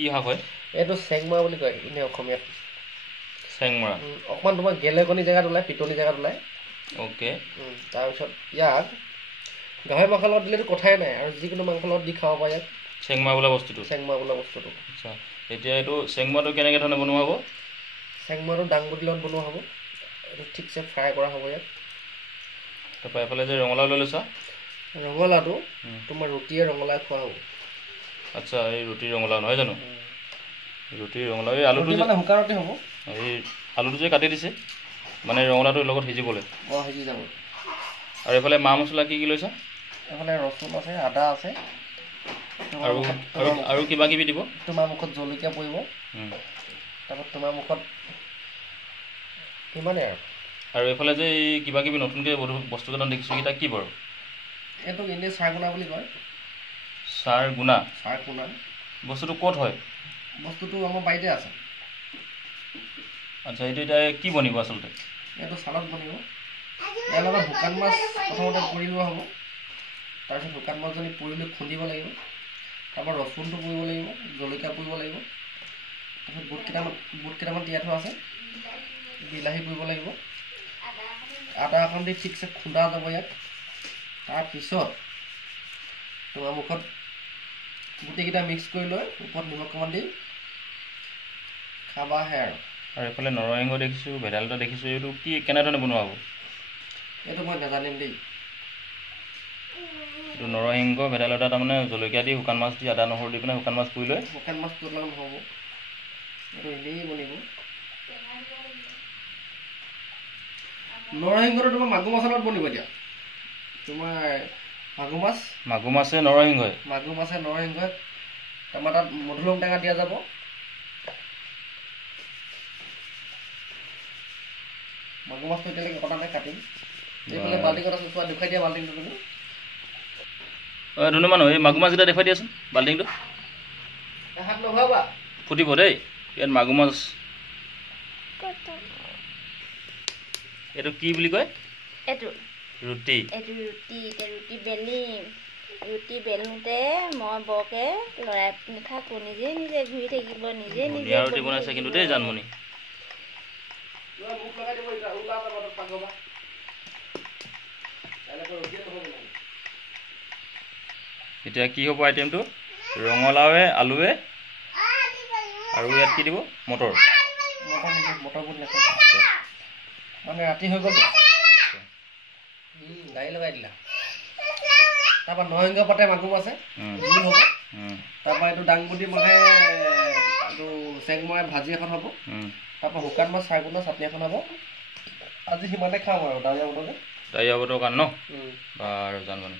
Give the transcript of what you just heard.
কি শাক হয়? এইটো চেংমৰা বুলি কয় এনে অসমীয়াত। চেংমৰা। অকণমান তোমাৰ গেলেকনি জেগাত ওলায়, পিতলি জেগাত ওলায়। অ'কে। তাৰপিছত ইয়াক গাহৰি মাংসৰ লগত দিলেতো কথাই নাই, আৰু যিকোনো মাংসৰ লগত দি খাব পাৰে ইয়াক। চেংমৰা বোলা বস্তুটো? চেংমৰা বোলা বস্তুটো। আচ্ছা, এতিয়া এইটো চেংমৰাটো কেনেকৈ ধৰণে বনোৱা হ'ব? চেংমৰাটো দাংবডিৰ লগত বনোৱা হ'ব। এইটো ঠিকছে ফ্ৰাই কৰা হ'ব ইয়াত। তাৰপৰা এইফালে যে ৰঙালাও লৈ লৈছা? ৰঙালাওটো তোমাৰ ৰুটিয়ে ৰঙালাও খোৱা হ'ব। আচ্ছা, এই ৰুটিৰ ৰঙালাও নহয় জানো? ৰুটিৰ ৰঙালাও, এই আলুটো মানে শুকান ৰুটি হ'ব। এই আলুটো যে কাটি দিছে মানে ৰঙালাওটোৰ লগত সিজিবলৈ? সিজি যাব। আৰু এইফালে মা মছলা কি কি লৈছা? এইফালে ৰচুন আছে, আদা আছে, আৰু কিবা কিবি দিব। তোমাৰ মুখত জলকীয়া পৰিব। তাৰপৰা তোমাৰ মুখত সিমানেই আৰু এইফালে যে এই কিবা কিবি নতুনকৈ বস্তু কেইটা দেখিছোঁ, এইকেইটা কি বাৰু? এইটো এনেই চাৰগুনা বুলি কয়। চাৰগুনা? চাৰগুনা বস্তুটো ক'ত হয়? বস্তুটো আমাৰ বাৰীতে আছে। আচ্ছা, এইটো এতিয়া কি বনিব আচলতে? এইটো চালাড বনিব। ইয়াৰ লগত শুকান মাছ প্ৰথমতে পুৰি লোৱা হ'ব। তাৰপিছত শুকান মাছজনী পুৰি লৈ খুন্দিব লাগিব। তাৰপৰা ৰচুনটো পুৰিব লাগিব, জলকীয়া পুৰিব লাগিব। তাৰপিছত বুট কেইটামান তিয়াই থোৱা আছে, বিলাহী পুৰিব লাগিব। আদা অকণ দি ঠিকছে খুন্দা যাব ইয়াত। তাৰপিছত তোমাৰ মুখত গোটেইকেইটা মিক্স কৰি লৈ ওপৰত নিমখ অকণমান দি খাবাহে আৰু। আৰু এইফালে নৰসিংহ দেখিছোঁ, ভেদাইলতা দেখিছোঁ, এইটো কি কেনেধৰণে বনোৱা হ'ব? এইটো মই নাজানিম দেই। এইটো নৰসিংহ ভেদাইলতা তাৰমানে জলকীয়া দি, শুকান মাছ দি, আদা নহৰু দি পিনে শুকান মাছ পুৰি লৈ? শুকান মাছ পুৰিলে নহ'ব, এইটো এনেই বনিব। নৰসিংহটো তোমাৰ মাগুৰ মাছৰ লগত বনিব। এতিয়া তোমাৰ মাগুৰ মাছে নৰসিংহই? মাগুৰ মাছে নৰসিংহই। তোমাৰ তাত মধুৰিআম টেঙা দিয়া যাব। মাগুৰ মাছটো এতিয়ালৈকে কটা নাই, কাটিম। এইফালে বাল্টিঙত আছে, চোৱা, দেখুৱাই দিয়া বাল্টিংটো তুমি। ধুনুমান, এই মাগুৰ মাছকেইটা দেখুৱাই দিয়াচোন বাল্টিংটো। হাত নভৰাবা, ফুটিব দেই। ইয়াত মাগুৰ মাছ। এইটো কি বুলি কয়? এইটো ৰুটি। এইটো ৰুটি। এতিয়া ৰুটি বেলিম। ৰুটি বেলোতে মই বৰকে লৰাই নাথাকোঁ, নিজে নিজে ঘূৰি থাকিব, নিজে নিজে। ৰুটি বনাইছে কিন্তু দেই জানমণি। এতিয়া কি হ'ব আইটেমটো? ৰঙালাওৱে, আলুৱে, আৰু ইয়াত কি দিব? মটৰ। মানে ৰাতি হৈ গ'ল, গাড়ী লগাই দিলা। তাৰপৰা নৰসিংহ পাতে মাগুৰ মাছে জোল হ'ব। তাৰপৰা এইটো দাংবডি মানে এইটো চেংমৰাই ভাজি এখন হ'ব। তাৰপৰা শুকান মাছ চাৰগুনা চাটনি এখন হ'ব। আজি সিমানে খাম আৰু ডাৱৰীয়া বতৰতে। ডাৱৰীয়া বতৰৰ কাৰণে ন? বাৰু জানমণি।